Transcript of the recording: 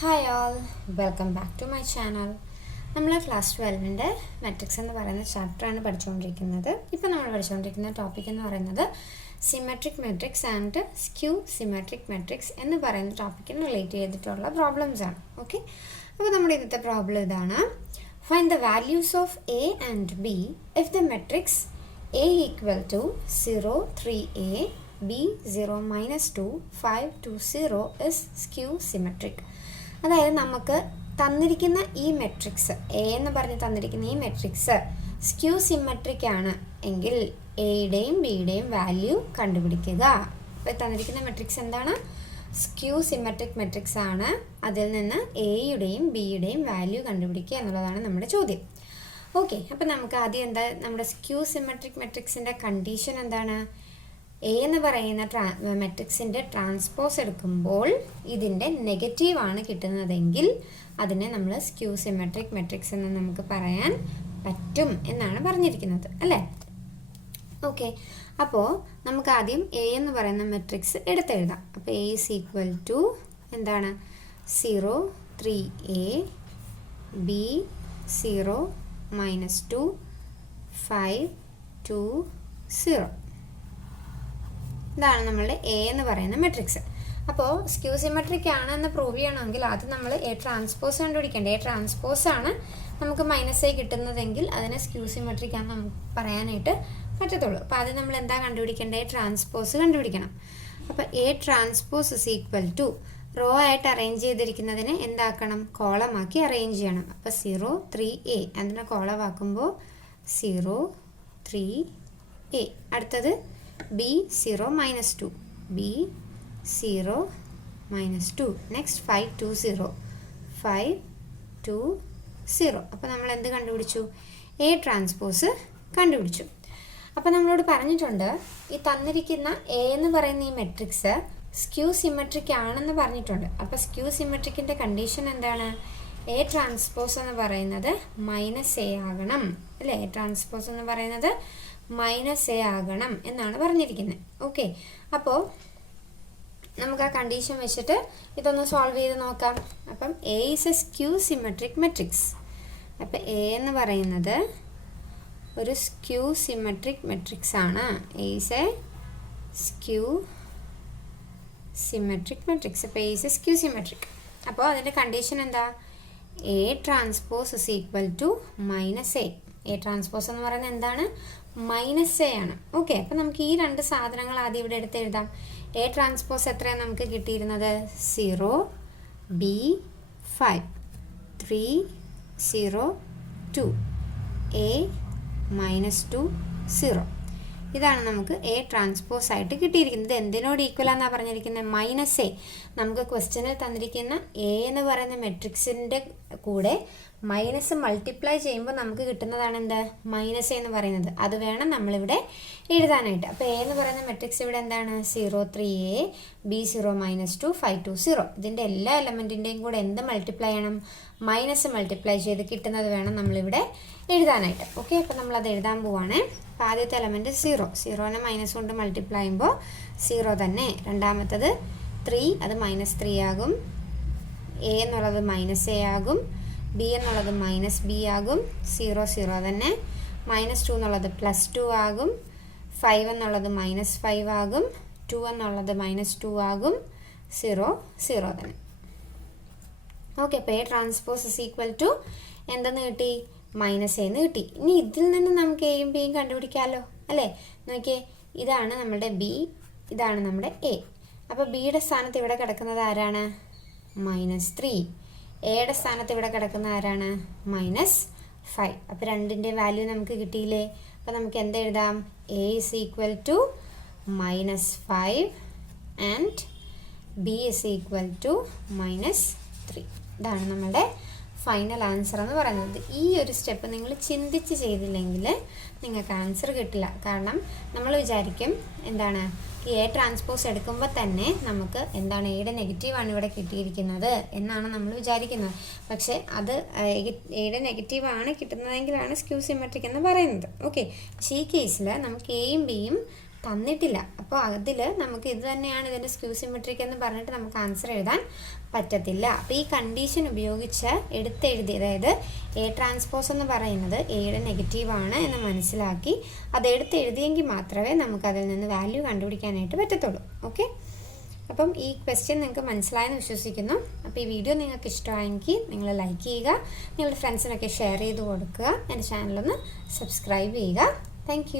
Hi all, welcome back to my channel. നമ്മൾ class 12ൻ്റെ matrix എന്ന് പറയുന്ന ചാപ്റ്ററാണ് പഠിച്ചുകൊണ്ടിരിക്കുന്നത്. ഇപ്പോൾ നമ്മൾ പഠിച്ചുകൊണ്ടിരിക്കുന്ന ടോപ്പിക് എന്ന് പറയുന്നത് symmetric matrix and skew symmetric matrix എന്ന് പറയുന്ന ടോപ്പിക്കിന് റിലേറ്റ് ചെയ്തിട്ടുള്ള പ്രോബ്ലംസ് ആണ്. ഓക്കെ, അപ്പോൾ നമ്മുടെ ഇന്നത്തെ പ്രോബ്ലം ഇതാണ്: find the values of A and B if the matrix A equal to 0, 3a, b 0, -2, 5, 2, 0 is skew symmetric. അതായത് നമുക്ക് തന്നിരിക്കുന്ന ഈ മെട്രിക്സ് എ എന്ന് പറഞ്ഞ് തന്നിരിക്കുന്ന ഈ മെട്രിക്സ് സ്ക്യൂ സിമെട്രിക് ആണ് എങ്കിൽ എയുടെയും ബിയുടെയും വാല്യൂ കണ്ടുപിടിക്കുക. അപ്പോൾ തന്നിരിക്കുന്ന മെട്രിക്സ് എന്താണ്? സ്ക്യൂ സിമെട്രിക് മെട്രിക്സ് ആണ്. അതിൽ നിന്ന് എയുടെയും ബിയുടെയും വാല്യൂ കണ്ടുപിടിക്കുക എന്നുള്ളതാണ് നമ്മുടെ ചോദ്യം. ഓക്കെ, അപ്പോൾ നമുക്ക് ആദ്യം എന്താ നമ്മുടെ സ്ക്യൂ സിമെട്രിക് മെട്രിക്സിൻ്റെ കണ്ടീഷൻ എന്താണ്? എ എന്ന് പറയുന്ന മെട്രിക്സിൻ്റെ ട്രാൻസ്പോസ് എടുക്കുമ്പോൾ ഇതിൻ്റെ നെഗറ്റീവാണ് കിട്ടുന്നതെങ്കിൽ അതിനെ നമ്മൾ സ്ക്യൂ സിമെട്രിക് മെട്രിക്സ് എന്ന് നമുക്ക് പറയാൻ പറ്റും എന്നാണ് പറഞ്ഞിരിക്കുന്നത്, അല്ലേ? ഓക്കെ, അപ്പോൾ നമുക്ക് ആദ്യം എ എന്ന് പറയുന്ന മെട്രിക്സ് എടുത്തെഴുതാം. അപ്പോൾ എ ഈസ് ഈക്വൽ ടു എന്താണ്? 0, 3a, b 0, -2, 5, 2, 0. ഇതാണ് നമ്മളുടെ എ എന്ന് പറയുന്ന മെട്രിക്സ്. അപ്പോൾ സ്ക്യൂ സിമെട്രിക് ആണെന്ന് പ്രൂവ് ചെയ്യണമെങ്കിൽ ആദ്യം നമ്മൾ എ ട്രാൻസ്പോസ് കണ്ടുപിടിക്കേണ്ടത്. എ ട്രാൻസ്പോസ് ആണ് നമുക്ക് -a കിട്ടുന്നതെങ്കിൽ അതിനെ സ്ക്യൂ സിമെട്രിക് ആണെന്ന് നമുക്ക് പറയാനായിട്ട് പറ്റത്തുള്ളൂ. അപ്പോൾ ആദ്യം നമ്മൾ എന്താ കണ്ടുപിടിക്കേണ്ടത്? എ ട്രാൻസ്പോസ് കണ്ടുപിടിക്കണം. അപ്പോൾ A transpose is equal to row ആയിട്ട് അറേഞ്ച് ചെയ്തിരിക്കുന്നതിനെ എന്താക്കണം? കോളമാക്കി അറേഞ്ച് ചെയ്യണം. അപ്പോൾ 0, 3a അതിനെ കോളമാക്കുമ്പോൾ 0, 3a. അടുത്തത് b 0, -2, b 0, -2. നെക്സ്റ്റ് 5, 2, 0, 5, 2, 0. അപ്പോൾ നമ്മൾ എന്ത് കണ്ടുപിടിച്ചു? എ ട്രാൻസ്പോസ് കണ്ടുപിടിച്ചു. അപ്പോൾ നമ്മളോട് പറഞ്ഞിട്ടുണ്ട് ഈ തന്നിരിക്കുന്ന എ എന്ന് പറയുന്ന ഈ മെട്രിക്സ് സ്ക്യൂ സിമെട്രിക് ആണെന്ന് പറഞ്ഞിട്ടുണ്ട്. അപ്പോൾ സ്ക്യൂ സിമെട്രിക്കിൻ്റെ കണ്ടീഷൻ എന്താണ്? എ ട്രാൻസ്പോസ് എന്ന് പറയുന്നത് -a ആകണം, അല്ലേ? എ ട്രാൻസ്പോസ് എന്ന് പറയുന്നത് -a ആകണം എന്നാണ് പറഞ്ഞിരിക്കുന്നത്. ഓക്കെ, അപ്പോൾ നമുക്ക് ആ കണ്ടീഷൻ വെച്ചിട്ട് ഇതൊന്ന് സോൾവ് ചെയ്ത് നോക്കാം. അപ്പം A is a skew symmetric matrix. അപ്പം എ എന്ന് പറയുന്നത് ഒരു സ്ക്യൂ സിമെട്രിക് മെട്രിക്സ് ആണ്. A is a skew symmetric matrix. അപ്പോൾ A is a skew symmetric. അപ്പോൾ അതിൻ്റെ കണ്ടീഷൻ എന്താ? A transpose is equal to -a. A transpose എന്ന് പറയുന്നത് എന്താണ്? -a ആണ്. ഓക്കെ, അപ്പോൾ നമുക്ക് ഈ രണ്ട് സാധനങ്ങൾ ആദ്യം ഇവിടെ എടുത്ത് എഴുതാം. എ ട്രാൻസ്പോസ് എത്രയാണ് നമുക്ക് കിട്ടിയിരുന്നത്? 0, b 5, 3, 0, 2, a -2, 0. ഇതാണ് നമുക്ക് എ ട്രാൻസ്പോസ് ആയിട്ട് കിട്ടിയിരിക്കുന്നത്. എന്തിനോട് ഈക്വൽ ആണെന്നാണ് പറഞ്ഞിരിക്കുന്നത്? -a. നമുക്ക് ക്വസ്റ്റ്യനിൽ തന്നിരിക്കുന്ന എ എന്ന് പറയുന്ന മെട്രിക്സിൻ്റെ കൂടെ മൈനസ് മൾട്ടിപ്ലൈ ചെയ്യുമ്പോൾ നമുക്ക് കിട്ടുന്നതാണ് എന്ത്? -a എന്ന് പറയുന്നത്. അത് വേണം നമ്മളിവിടെ എഴുതാനായിട്ട്. അപ്പോൾ എ എന്ന് പറയുന്ന മെട്രിക്സ് ഇവിടെ എന്താണ്? 0, 3a, b 0, -2, 5, 2, 0. ഇതിൻ്റെ എല്ലാ എലമെൻറ്റിൻ്റെയും കൂടെ എന്ത് മൾട്ടിപ്ലൈ ചെയ്യണം? മൈനസ് മൾട്ടിപ്ലൈ ചെയ്ത് കിട്ടുന്നത് വേണം നമ്മളിവിടെ എഴുതാനായിട്ട്. ഓക്കെ, അപ്പോൾ നമ്മളത് എഴുതാൻ പോവാണ്. അപ്പോൾ ആദ്യത്തെ എലമെൻറ്റ് 0, 0നെ മൈനസ് കൊണ്ട് മൾട്ടിപ്ലൈ ചെയ്യുമ്പോൾ 0 തന്നെ. രണ്ടാമത്തത് 3, അത് -3 ആകും. എ എന്നുള്ളത് -a ആകും. ബി എന്നുള്ളത് -b ആകും. 0, 0 തന്നെ. -2 എന്നുള്ളത് +2 ആകും. 5 എന്നുള്ളത് -5 ആകും. 2 എന്നുള്ളത് -2 ആകും. 0, 0 തന്നെ. ഓക്കെ, അപ്പോൾ A transpose is equal to എന്തെന്ന് കിട്ടി? -a എന്ന് കിട്ടി. ഇനി ഇതിൽ നിന്ന് നമുക്ക് എയും ബിയും കണ്ടുപിടിക്കാമല്ലോ, അല്ലേ? നോക്കിയേ, ഇതാണ് നമ്മുടെ ബി, ഇതാണ് നമ്മുടെ എ. അപ്പോൾ ബിയുടെ സ്ഥാനത്ത് ഇവിടെ കിടക്കുന്നത് ആരാണ്? -3. എയുടെ സ്ഥാനത്ത് ഇവിടെ കിടക്കുന്ന ആരാണ്? -5. അപ്പോൾ രണ്ടിൻ്റെ വാല്യൂ നമുക്ക് കിട്ടിയില്ലേ? അപ്പോൾ നമുക്ക് എന്തെഴുതാം? A is equal to -5 and B is equal to -3. ഇതാണ് നമ്മുടെ ഫൈനൽ ആൻസർ എന്ന് പറയുന്നത്. ഈ ഒരു സ്റ്റെപ്പ് നിങ്ങൾ ചിന്തിച്ച് ചെയ്തില്ലെങ്കിൽ നിങ്ങൾക്ക് ആൻസർ കിട്ടില്ല. കാരണം നമ്മൾ വിചാരിക്കും എന്താണ്, ഈ എ ട്രാൻസ്പോസ് എടുക്കുമ്പോൾ തന്നെ നമുക്ക് എന്താണ് എയുടെ നെഗറ്റീവാണ് ഇവിടെ കിട്ടിയിരിക്കുന്നത് എന്നാണ് നമ്മൾ വിചാരിക്കുന്നത്. പക്ഷേ അത് എയുടെ നെഗറ്റീവാണ് കിട്ടുന്നതെങ്കിലാണ് സ്ക്യൂ സിമെട്രിക് എന്ന് പറയുന്നത്. ഓക്കെ, പക്ഷേ ഈ കേസിൽ നമുക്ക് എയും ബിയും തന്നിട്ടില്ല. അപ്പോൾ അതിൽ നമുക്ക് ഇത് തന്നെയാണ് ഇതിൻ്റെ സ്ക്യൂ സിമെട്രിക് എന്ന് പറഞ്ഞിട്ട് നമുക്ക് ആൻസർ എഴുതാൻ പറ്റത്തില്ല. അപ്പോൾ ഈ കണ്ടീഷൻ ഉപയോഗിച്ച് എടുത്തെഴുതി, അതായത് എ ട്രാൻസ്പോസ് എന്ന് പറയുന്നത് എയുടെ നെഗറ്റീവാണ് എന്ന് മനസ്സിലാക്കി അത് എടുത്തെഴുതിയെങ്കിൽ മാത്രമേ നമുക്കതിൽ നിന്ന് വാല്യൂ കണ്ടുപിടിക്കാനായിട്ട് പറ്റത്തുള്ളൂ. ഓക്കെ, അപ്പം ഈ ക്വസ്റ്റ്യൻ നിങ്ങൾക്ക് മനസ്സിലായെന്ന് വിശ്വസിക്കുന്നു. അപ്പോൾ ഈ വീഡിയോ നിങ്ങൾക്ക് ഇഷ്ടമായെങ്കിൽ നിങ്ങൾ ലൈക്ക് ചെയ്യുക, നിങ്ങളുടെ ഫ്രണ്ട്സിനൊക്കെ ഷെയർ ചെയ്ത് കൊടുക്കുക, എൻ്റെ ചാനലൊന്ന് സബ്സ്ക്രൈബ് ചെയ്യുക. താങ്ക്